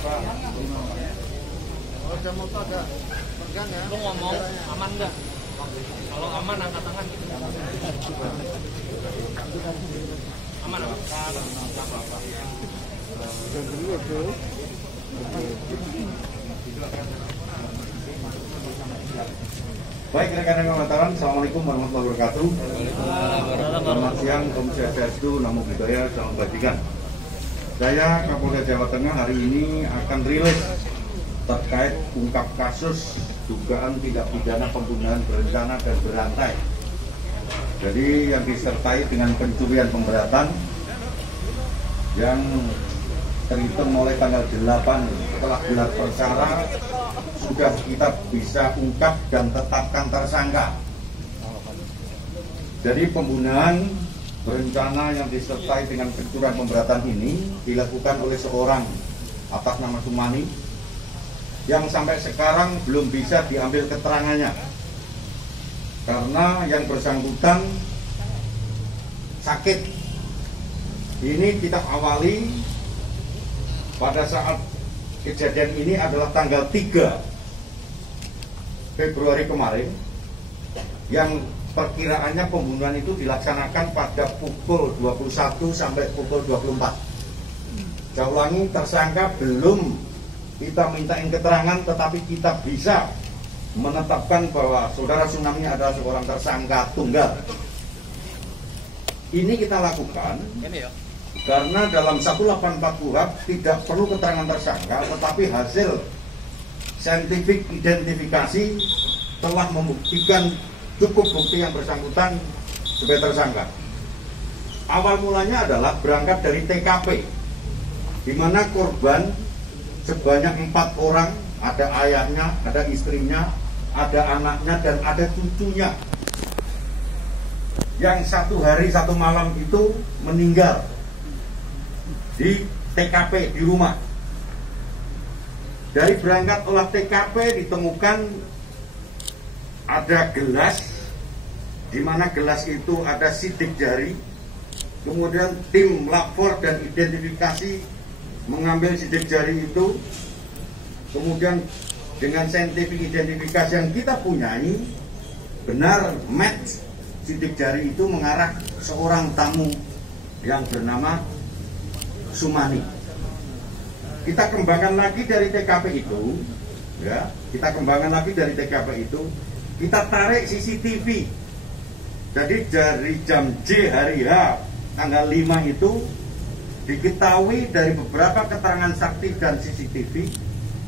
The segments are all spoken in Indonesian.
Kalau jam motor agak pegang ya. Lu ngomong aman nggak? Kalau aman angkat tangan. Aman apa? Baik rekan-rekan wartawan, Assalamualaikum warahmatullahi wabarakatuh. Selamat siang, Om Swastiastu, Namo Buddhaya, Salam Kebajikan. Saya Kapolda Jawa Tengah hari ini akan rilis terkait ungkap kasus dugaan tindak pidana pembunuhan berencana dan berantai. Jadi yang disertai dengan pencurian pemberatan yang terhitung mulai tanggal 8 setelah gelar perkara sudah kita bisa ungkap dan tetapkan tersangka. Jadi pembunuhan berencana yang disertai dengan pencurian pemberatan ini dilakukan oleh seorang atas nama Sumani yang sampai sekarang belum bisa diambil keterangannya karena yang bersangkutan sakit. Ini kita awali pada saat kejadian ini adalah tanggal 3 Februari kemarin, yang perkiraannya pembunuhan itu dilaksanakan pada pukul 21 sampai pukul 24. Saya ulangi, tersangka belum kita mintain keterangan, tetapi kita bisa menetapkan bahwa saudara Sunami adalah seorang tersangka tunggal. Ini kita lakukan karena dalam 184 KUHP tidak perlu keterangan tersangka, tetapi hasil saintifik identifikasi telah membuktikan cukup bukti yang bersangkutan sebagai tersangka. Awal mulanya adalah berangkat dari TKP, di mana korban sebanyak 4 orang, ada ayahnya, ada istrinya, ada anaknya, dan ada cucunya, yang 1 hari 1 malam itu meninggal di TKP di rumah. Dari berangkat olah TKP ditemukan ada gelas, di mana gelas itu ada sidik jari. Kemudian tim lapor dan identifikasi mengambil sidik jari itu. Kemudian dengan saintifik identifikasi yang kita punyai, benar match sidik jari itu mengarah seorang tamu yang bernama Sumani. Kita kembangkan lagi dari TKP itu, ya, kita tarik CCTV. Jadi dari jam J hari H tanggal 5 itu diketahui dari beberapa keterangan saksi dan CCTV,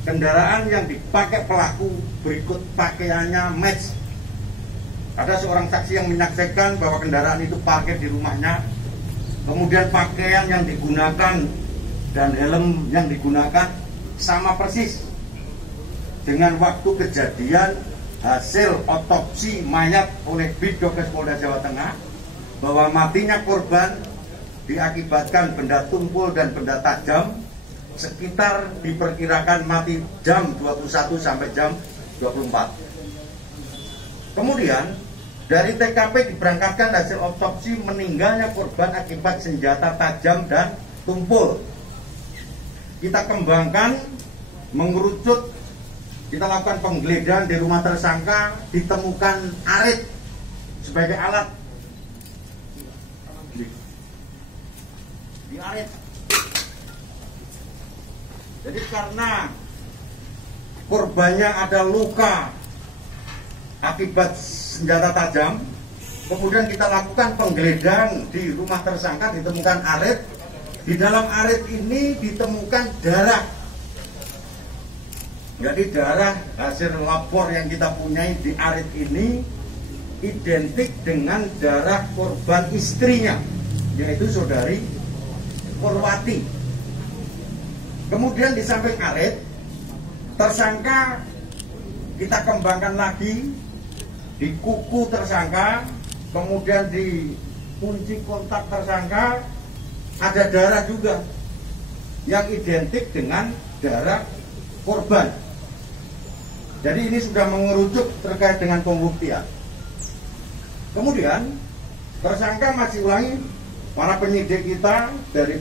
kendaraan yang dipakai pelaku berikut pakaiannya match. Ada seorang saksi yang menyaksikan bahwa kendaraan itu parkir di rumahnya, kemudian pakaian yang digunakan dan helm yang digunakan sama persis dengan waktu kejadian hasil otopsi mayat oleh Bidokes Polda Jawa Tengah, bahwa matinya korban diakibatkan benda tumpul dan benda tajam, sekitar diperkirakan mati jam 21 sampai jam 24. Kemudian dari TKP diberangkatkan hasil otopsi meninggalnya korban akibat senjata tajam dan tumpul. Kita kembangkan, mengerucut, kita lakukan penggeledahan di rumah tersangka, ditemukan arit sebagai alat. Di arit. Jadi karena korbannya ada luka akibat senjata tajam, kemudian kita lakukan penggeledahan di rumah tersangka, ditemukan arit. Di dalam arit ini ditemukan darah. Jadi darah hasil lapor yang kita punyai di arit ini identik dengan darah korban istrinya, yaitu saudari Purwati. Kemudian di samping arit, tersangka kita kembangkan lagi di kuku tersangka, kemudian di kunci kontak tersangka ada darah juga yang identik dengan darah korban. Jadi ini sudah mengerucut terkait dengan pembuktian. Kemudian tersangka masih ulangi, para penyidik kita dari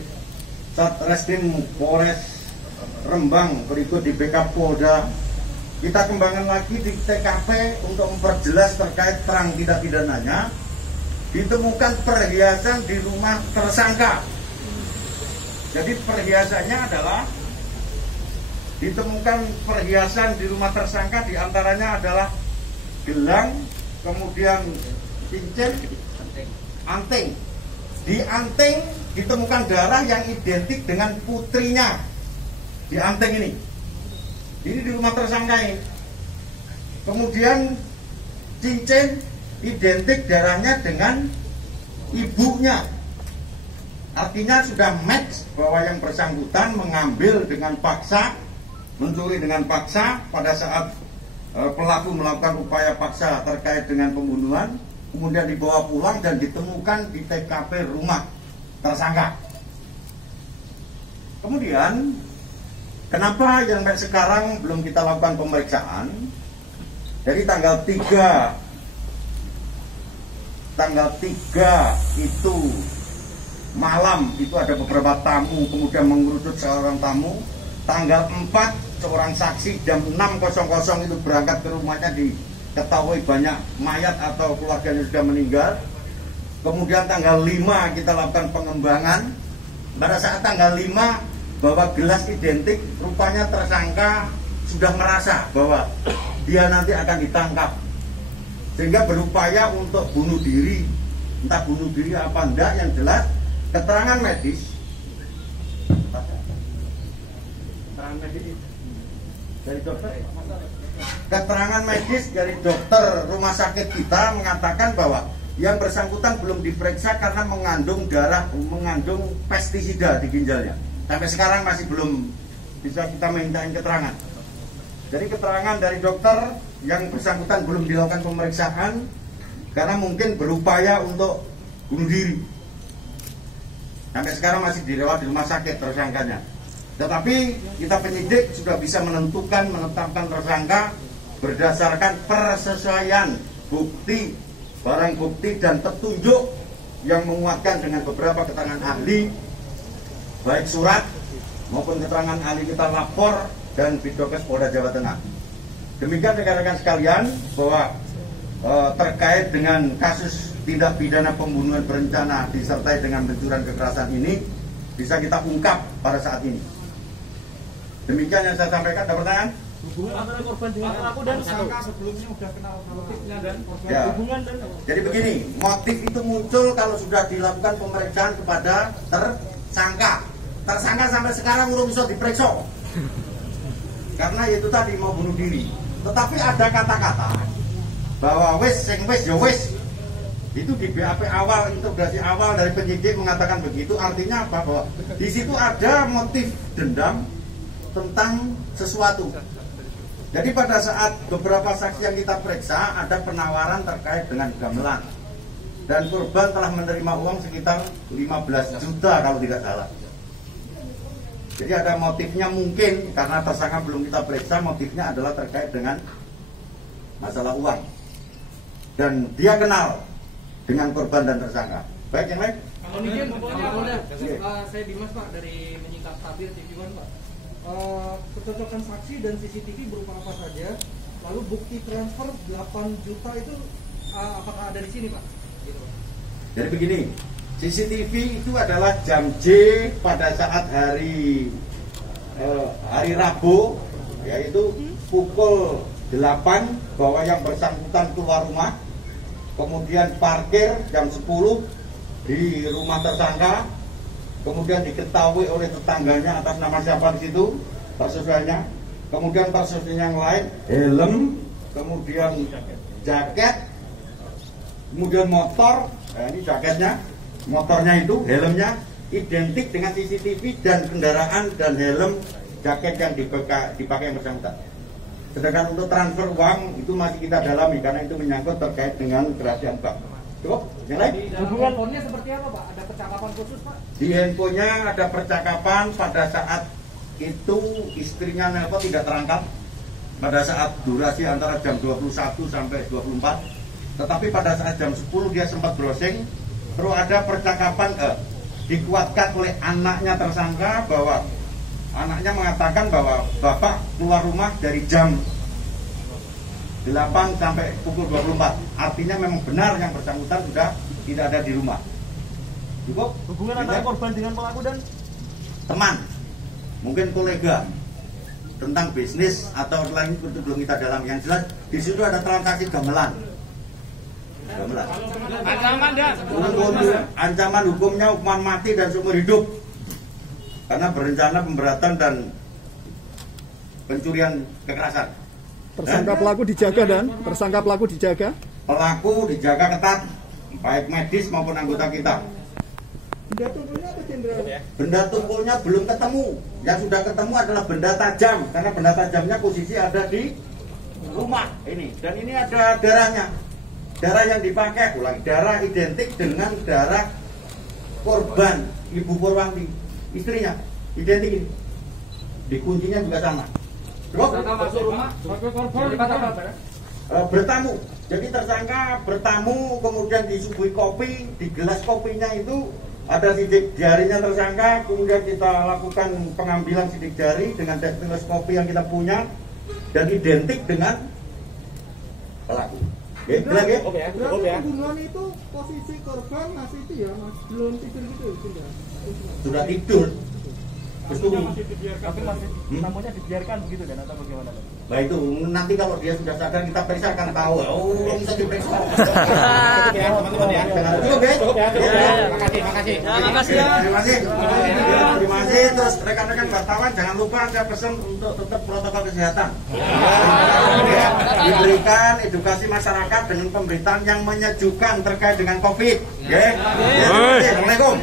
Satreskrim Polres Rembang, berikut di BK Polda. Kita kembangkan lagi di TKP untuk memperjelas terkait terang tindak pidananya. Ditemukan perhiasan di rumah tersangka. Jadi perhiasannya adalah ditemukan perhiasan di rumah tersangka, diantaranya adalah gelang, kemudian cincin, anting. Di anting ditemukan darah yang identik dengan putrinya. Di anting ini di rumah tersangka ini. Kemudian cincin identik darahnya dengan ibunya. Artinya sudah match bahwa yang bersangkutan mengambil dengan paksa, mencuri dengan paksa pada saat pelaku melakukan upaya paksa terkait dengan pembunuhan, kemudian dibawa pulang dan ditemukan di TKP rumah tersangka. Kemudian kenapa yang sampai sekarang belum kita lakukan pemeriksaan? Dari tanggal 3 itu malam itu ada beberapa tamu, kemudian mengerucut seorang tamu. Tanggal 4 seorang saksi jam 6.00 itu berangkat ke rumahnya, diketahui banyak mayat atau keluarganya sudah meninggal. Kemudian tanggal 5 kita lakukan pengembangan. Pada saat tanggal 5 bahwa gelas identik, rupanya tersangka sudah merasa bahwa dia nanti akan ditangkap, sehingga berupaya untuk bunuh diri. Entah bunuh diri apa enggak, yang jelas keterangan medis dari dokter rumah sakit kita mengatakan bahwa yang bersangkutan belum diperiksa karena mengandung pestisida di ginjalnya. Sampai sekarang masih belum bisa kita mintain keterangan. Jadi keterangan dari dokter yang bersangkutan belum dilakukan pemeriksaan karena mungkin berupaya untuk bunuh diri. Sampai sekarang masih dirawat di rumah sakit tersangkanya. Tetapi kita penyidik sudah bisa menetapkan tersangka berdasarkan persesuaian bukti, barang bukti dan petunjuk yang menguatkan dengan beberapa keterangan ahli, baik surat maupun keterangan ahli kita lapor dan Bidokes Polda Jawa Tengah. Demikian rekan-rekan sekalian bahwa terkait dengan kasus tindak pidana pembunuhan berencana disertai dengan pencurian kekerasan ini bisa kita ungkap pada saat ini. Demikian yang saya sampaikan. Ada pertanyaan? Hubungan antara korban dengan pelaku dan tersangka sebelumnya sudah kenal motifnya dan korban. Ya. Hubungan dan Jadi begini, motif itu muncul kalau sudah dilakukan pemeriksaan kepada tersangka. Tersangka sampai sekarang belum bisa diperiksa. Karena itu tadi mau bunuh diri. Tetapi ada kata-kata bahwa wis ya wis. Itu di BAP awal, integrasi awal dari penyidik mengatakan begitu. Artinya apa? Bahwa di situ ada motif dendam tentang sesuatu. Jadi pada saat beberapa saksi yang kita periksa ada penawaran terkait dengan gamelan, dan korban telah menerima uang sekitar 15 juta kalau tidak salah. Jadi ada motifnya mungkin, karena tersangka belum kita periksa, motifnya adalah terkait dengan masalah uang. Dan dia kenal dengan korban dan tersangka. Baik, yang lain? kalau mungkin pokoknya saya Dimas Pak dari Menyingkap Tabir TV One Pak. Kecocokan saksi dan CCTV berupa apa saja, lalu bukti transfer 8 juta itu apakah ada di sini Pak? Gitu. Jadi begini, CCTV itu adalah jam J pada saat hari Rabu, yaitu pukul 8 bahwa yang bersangkutan keluar rumah, kemudian parkir jam 10 di rumah tersangka, kemudian diketahui oleh tetangganya atas nama siapa di situ, persesuaiannya, kemudian persesuaian yang lain, helm, kemudian jaket, kemudian motor, ini jaketnya, motornya itu, helmnya identik dengan CCTV dan kendaraan dan helm jaket yang dipakai yang bersangkutan. Sedangkan untuk transfer uang itu masih kita dalami karena itu menyangkut terkait dengan kerahasiaan bank. Cukup? Yang lain? Di dalam handphonenya seperti apa Pak? Ada percakapan khusus Pak? Di handphonenya ada percakapan pada saat itu istrinya nelpon tidak terangkat pada saat durasi antara jam 21 sampai 24. Tetapi pada saat jam 10 dia sempat browsing. Terus ada percakapan dikuatkan oleh anaknya tersangka bahwa anaknya mengatakan bahwa bapak keluar rumah dari jam 8 sampai pukul 24. Artinya memang benar yang bersangkutan sudah tidak ada di rumah. Cukup? Hubungan antara korban dengan pelaku dan teman, mungkin kolega, tentang bisnis atau lain itu belum kita dalam. Yang jelas di situ ada transaksi gamelan. ancaman dan Ancaman hukumnya hukuman mati dan seumur hidup karena berencana pemberatan dan pencurian kekerasan. Tersangka pelaku dijaga dan tersangka pelaku dijaga. Pelaku dijaga ketat, baik medis maupun anggota kita. Benda tubuhnya apa jenderal? Benda tumpulnya belum ketemu. Yang sudah ketemu adalah benda tajam, karena benda tajamnya posisi ada di rumah ini. Dan ini ada darahnya. Darah yang dipakai, darah identik dengan darah korban Ibu Purwanti, istrinya, identik ini. Di kuncinya juga sama. masuk rumah Bertamu. Jadi tersangka bertamu, kemudian disuguhi kopi, di gelas kopinya itu ada sidik jarinya tersangka, kemudian kita lakukan pengambilan sidik jari dengan gelas kopi yang kita punya dan identik dengan pelaku. Oke, jelas ya? Berarti pembunuhan itu posisi korban masih itu ya, belum tidur gitu sudah. Sudah tidur. tapi masih namunnya dibiarkan begitu dan atau bagaimana? Nah itu nanti kalau dia sudah sadar kita periksa akan tahu. Oh, bisa diperiksa. Teman-teman ya. Cukup ya? Makasih. Terima kasih. Terima kasih. Terus rekan-rekan wartawan jangan lupa saya pesan untuk tetap protokol kesehatan. Ya, diberikan edukasi masyarakat dengan pemberitaan yang menyejukkan terkait dengan COVID. Ya. Assalamualaikum.